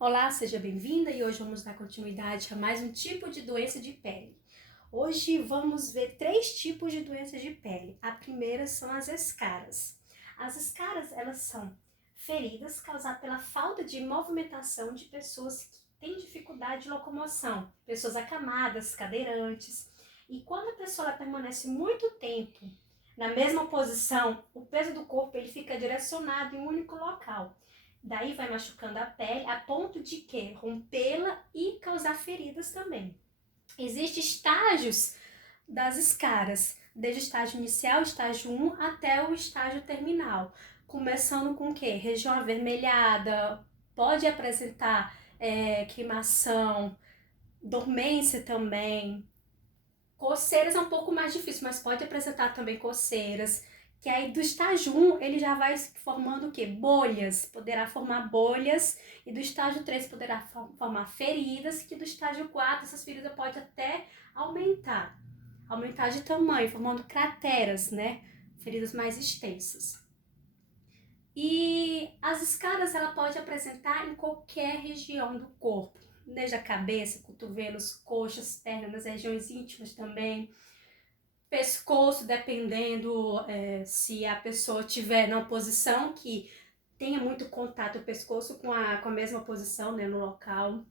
Olá, seja bem-vinda e hoje vamos dar continuidade a mais um tipo de doença de pele. Hoje vamos ver 3 tipos de doenças de pele. A primeira são as escaras. As escaras, elas são feridas causadas pela falta de movimentação de pessoas que têm dificuldade de locomoção, pessoas acamadas, cadeirantes. E quando a pessoa ela permanece muito tempo na mesma posição, o peso do corpo ele fica direcionado em um único local. Daí vai machucando a pele a ponto de que rompê-la e causar feridas também. Existem estágios das escaras, desde o estágio inicial, estágio 1, até o estágio terminal. Começando com o quê? Região avermelhada, pode apresentar queimação, dormência também. Coceiras é um pouco mais difícil, mas pode apresentar também coceiras. Que aí do estágio 1 ele já vai formando o quê? Bolhas, poderá formar bolhas, e do estágio 3 poderá formar feridas, que do estágio 4 essas feridas podem até aumentar de tamanho, formando crateras, né? Feridas mais extensas. E as escaras ela pode apresentar em qualquer região do corpo, desde a cabeça, cotovelos, coxas, pernas, nas regiões íntimas também. Pescoço, dependendo se a pessoa estiver numa posição que tenha muito contato o pescoço com a mesma posição, né, no local.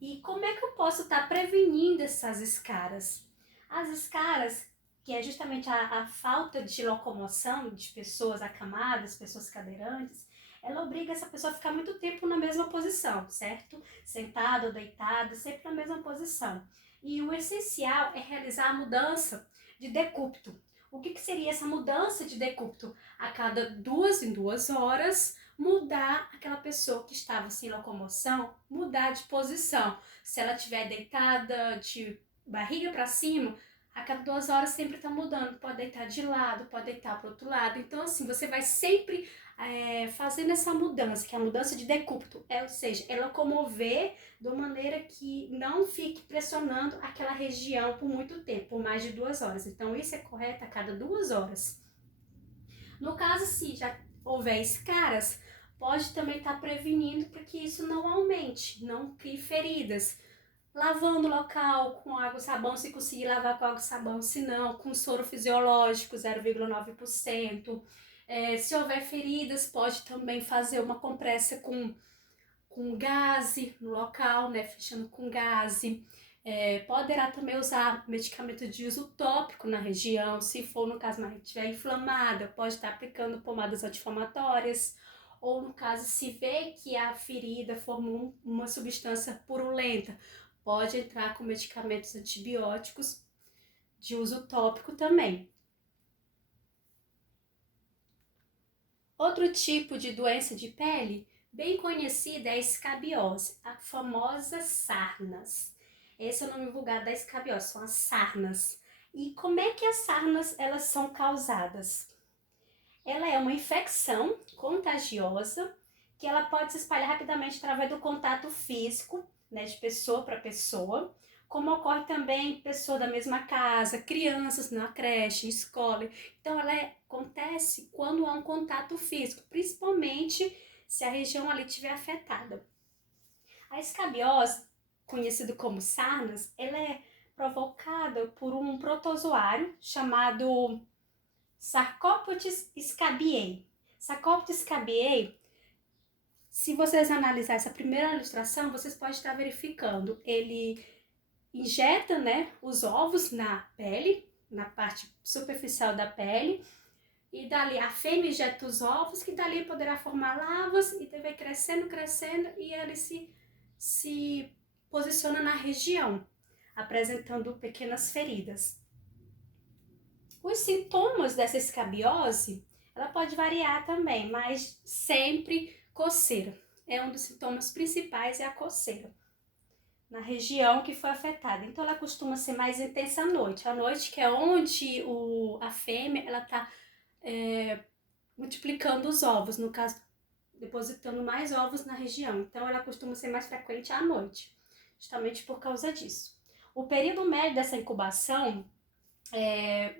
E como é que eu posso estar prevenindo essas escaras? As escaras, que é justamente a falta de locomoção de pessoas acamadas, pessoas cadeirantes, ela obriga essa pessoa a ficar muito tempo na mesma posição, certo? Sentada ou deitada, sempre na mesma posição. E o essencial é realizar a mudança de decúbito. O que seria essa mudança de decúbito? A cada 2 em 2 horas, mudar aquela pessoa que estava sem locomoção, mudar de posição. Se ela estiver deitada de barriga para cima, a cada 2 horas sempre está mudando. Pode deitar de lado, pode deitar para o outro lado. Então, assim, você vai sempre fazendo essa mudança, que é a mudança de decúbito. Ou seja, é locomover de uma maneira que não fique pressionando aquela região por muito tempo, por mais de 2 horas. Então, isso é correto a cada 2 horas. No caso, se já houver escaras, pode também estar prevenindo para que isso não aumente, não crie feridas. Lavando o local com água e sabão, se conseguir lavar com água e sabão, se não, com soro fisiológico, 0,9%. Se houver feridas, pode também fazer uma compressa com gaze no local, né, fechando com gaze. Poderá também usar medicamento de uso tópico na região, se for no caso mais estiver inflamada, pode estar aplicando pomadas anti-inflamatórias, ou no caso se vê que a ferida formou uma substância purulenta, pode entrar com medicamentos antibióticos de uso tópico também. Outro tipo de doença de pele bem conhecida é a escabiose, a famosa sarnas. Esse é o nome vulgar da escabiose, são as sarnas. E como é que as sarnas elas são causadas? Ela é uma infecção contagiosa que ela pode se espalhar rapidamente através do contato físico, né, de pessoa para pessoa, como ocorre também em pessoa da mesma casa, crianças na creche, escola. Então ela acontece quando há um contato físico, principalmente se a região ali estiver afetada. A escabiose, conhecida como sarnas, ela é provocada por um protozoário chamado Sarcoptes scabiei. Sarcoptes scabiei, se vocês analisarem essa primeira ilustração, vocês podem estar verificando, ele injeta, né, os ovos na pele, na parte superficial da pele, e dali a fêmea injeta os ovos, que dali poderá formar larvas, e vai crescendo, e ele se posiciona na região, apresentando pequenas feridas. Os sintomas dessa escabiose, ela pode variar também, mas sempre coceira. É um dos sintomas principais, é a coceira na região que foi afetada. Então ela costuma ser mais intensa à noite. À noite, que é onde a fêmea ela está multiplicando os ovos, no caso, depositando mais ovos na região. Então ela costuma ser mais frequente à noite, justamente por causa disso. O período médio dessa incubação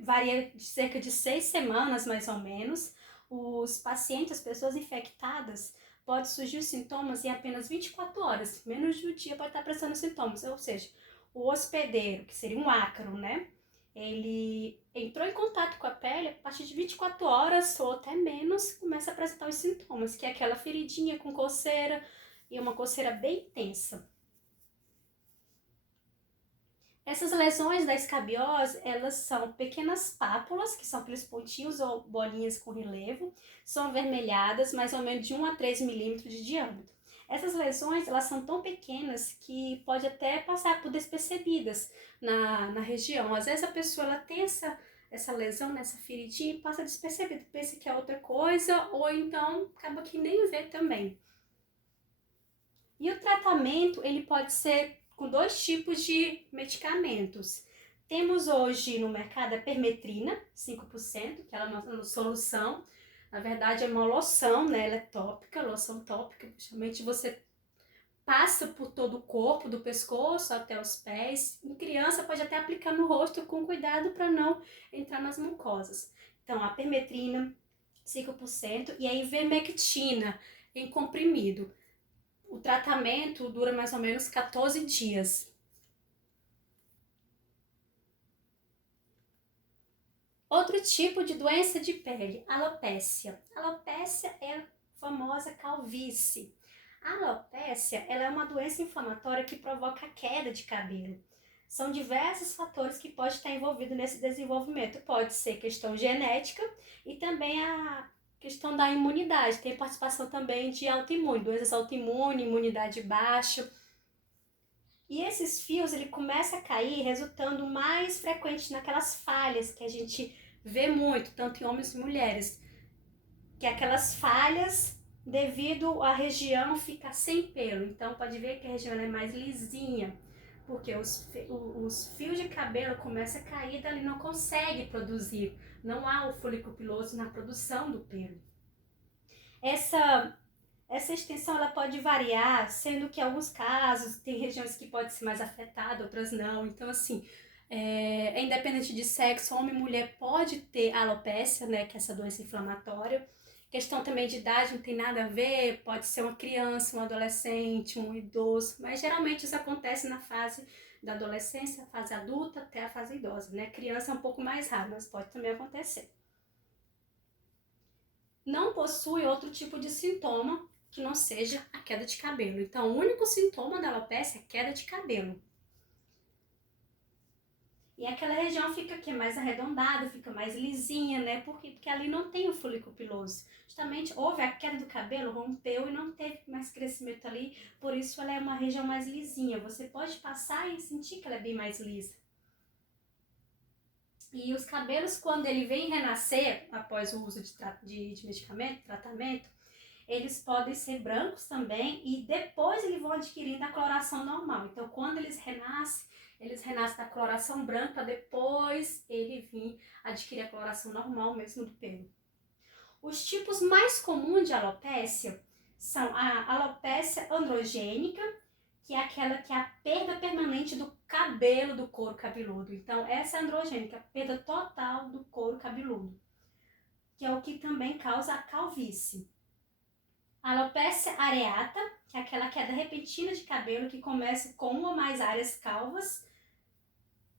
varia de cerca de 6 semanas, mais ou menos. Os pacientes, as pessoas infectadas, pode surgir os sintomas em apenas 24 horas, menos de um dia pode estar apresentando sintomas, ou seja, o hospedeiro, que seria um ácaro, né? Ele entrou em contato com a pele, a partir de 24 horas ou até menos, começa a apresentar os sintomas, que é aquela feridinha com coceira, e uma coceira bem intensa. Essas lesões da escabiose, elas são pequenas pápulas, que são aqueles pontinhos ou bolinhas com relevo, são avermelhadas, mais ou menos de 1 a 3 milímetros de diâmetro. Essas lesões, elas são tão pequenas que pode até passar por despercebidas na região. Às vezes a pessoa ela tem essa lesão, nessa feridinha, e passa despercebida, pensa que é outra coisa, ou então acaba que nem vê também. E o tratamento, ele pode ser com 2 tipos de medicamentos. Temos hoje no mercado a permetrina, 5%, que ela é uma solução. Na verdade é uma loção, né? Ela é tópica, loção tópica. Principalmente você passa por todo o corpo, do pescoço até os pés. Em criança pode até aplicar no rosto com cuidado para não entrar nas mucosas. Então a permetrina, 5%, e a ivermectina em comprimido. O tratamento dura mais ou menos 14 dias. Outro tipo de doença de pele, alopécia. Alopécia é a famosa calvície. A alopécia, ela é uma doença inflamatória que provoca queda de cabelo. São diversos fatores que podem estar envolvidos nesse desenvolvimento. Pode ser questão genética e também a questão da imunidade. Tem participação também de autoimune, doenças autoimunes, imunidade baixa. E esses fios, ele começa a cair, resultando mais frequente naquelas falhas que a gente vê muito, tanto em homens e mulheres. Que é aquelas falhas devido à região ficar sem pelo. Então, pode ver que a região é mais lisinha, porque os fios de cabelo começam a cair, dali não consegue produzir. Não há o folículo piloso na produção do pelo. Essa extensão ela pode variar, sendo que em alguns casos tem regiões que podem ser mais afetadas, outras não. Então, assim, é independente de sexo, homem e mulher pode ter alopécia, né, que é essa doença inflamatória. Questão também de idade não tem nada a ver, pode ser uma criança, um adolescente, um idoso, mas geralmente isso acontece na fase da adolescência, fase adulta até a fase idosa, né? Criança é um pouco mais raro, mas pode também acontecer. Não possui outro tipo de sintoma que não seja a queda de cabelo. Então, o único sintoma da alopecia é a queda de cabelo. E aquela região fica aqui mais arredondada, fica mais lisinha, né? Porque ali não tem o folículo piloso. Justamente houve a queda do cabelo, rompeu e não teve mais crescimento ali, por isso ela é uma região mais lisinha. Você pode passar e sentir que ela é bem mais lisa. E os cabelos, quando ele vem renascer, após o uso de medicamento, tratamento, eles podem ser brancos também e depois eles vão adquirindo a coloração normal. Então, quando eles renascem da coloração branca para depois ele vir adquirir a coloração normal mesmo do pelo. Os tipos mais comuns de alopécia são a alopécia androgênica, que é aquela que é a perda permanente do cabelo do couro cabeludo. Então, essa é a androgênica, a perda total do couro cabeludo, que é o que também causa a calvície. A alopécia areata, que é aquela queda repentina de cabelo que começa com uma ou mais áreas calvas.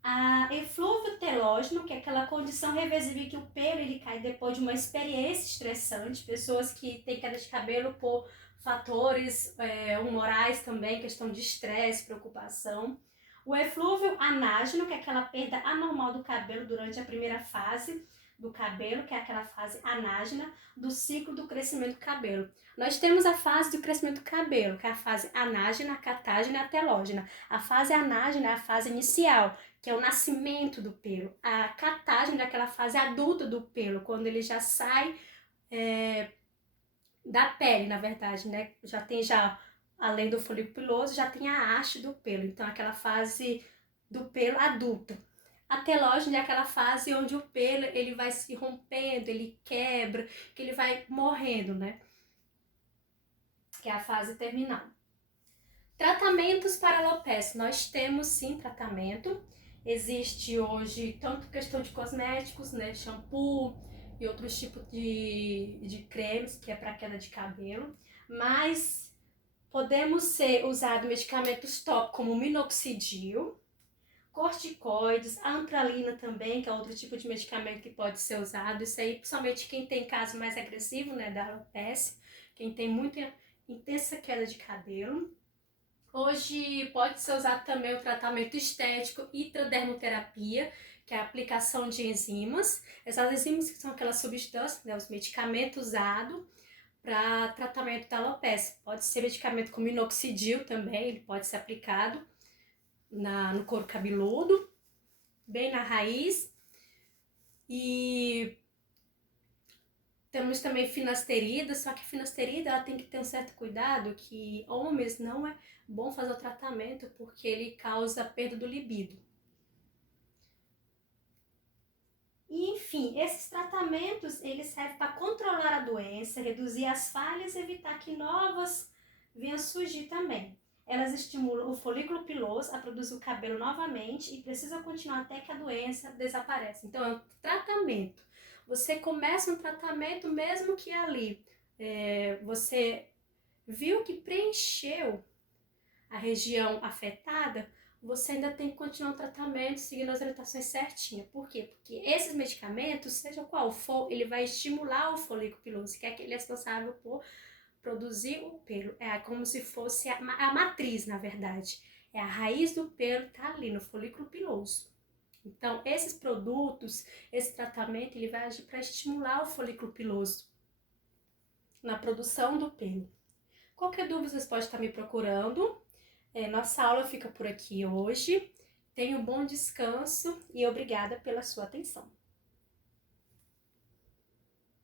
A eflúvio telógeno, que é aquela condição reversivível que o pelo ele cai depois de uma experiência estressante. Pessoas que têm queda de cabelo por fatores humorais também, questão de estresse, preocupação. O eflúvio anágeno, que é aquela perda anormal do cabelo durante a primeira fase do cabelo, que é aquela fase anágena do ciclo do crescimento do cabelo. Nós temos a fase do crescimento do cabelo, que é a fase anágena, a catágena e a telógena. A fase anágena é a fase inicial, que é o nascimento do pelo. A catágena é aquela fase adulta do pelo, quando ele já sai da pele, na verdade, né? Já tem além do folículo piloso, já tem a haste do pelo. Então, aquela fase do pelo adulta. A telógena é aquela fase onde o pelo ele vai se rompendo, ele quebra, que ele vai morrendo, né? Que é a fase terminal. Tratamentos para alopecia. Nós temos sim tratamento. Existe hoje tanto questão de cosméticos, né? Shampoo e outros tipos de cremes, que é para queda de cabelo. Mas podemos usar medicamentos top como minoxidil, corticoides, a antralina também, que é outro tipo de medicamento que pode ser usado. Isso aí, principalmente quem tem caso mais agressivo, né, da alopecia, quem tem muita intensa queda de cabelo. Hoje pode ser usado também o tratamento estético hidrodermoterapia, que é a aplicação de enzimas. Essas enzimas que são aquelas substâncias, né, os medicamentos usados para tratamento da alopecia. Pode ser medicamento com minoxidil também, ele pode ser aplicado no couro cabeludo, bem na raiz. E temos também finasterida, só que a finasterida ela tem que ter um certo cuidado, que homens não é bom fazer o tratamento porque ele causa perda do libido. E, enfim, esses tratamentos eles servem para controlar a doença, reduzir as falhas e evitar que novas venham surgir também. Elas estimulam o folículo piloso a produzir o cabelo novamente e precisa continuar até que a doença desapareça. Então, é um tratamento. Você começa um tratamento mesmo que ali você viu que preencheu a região afetada, você ainda tem que continuar o tratamento seguindo as orientações certinhas. Por quê? Porque esses medicamentos, seja qual for, ele vai estimular o folículo piloso, que é aquele responsável por produzir o pelo. É como se fosse a matriz, na verdade. É a raiz do pelo, tá ali no folículo piloso. Então, esses produtos, esse tratamento, ele vai agir para estimular o folículo piloso na produção do pelo. Qualquer dúvida, vocês podem estar me procurando. Nossa aula fica por aqui hoje. Tenha um bom descanso e obrigada pela sua atenção.